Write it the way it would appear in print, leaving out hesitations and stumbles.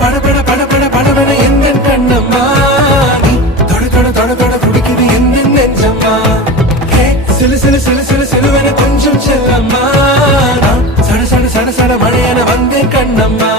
படபட படபட படபட எந்த கண்ணம்மா நீ தொட தொட தொட தொட துடிக்குது எந்த நெஞ்சம்மா சிலு சிலு சிலு சிலு சிலுவென கொஞ்சம் செல்லம்மா சட சட சட சட மழையென வந்தேன் கண்ணம்மா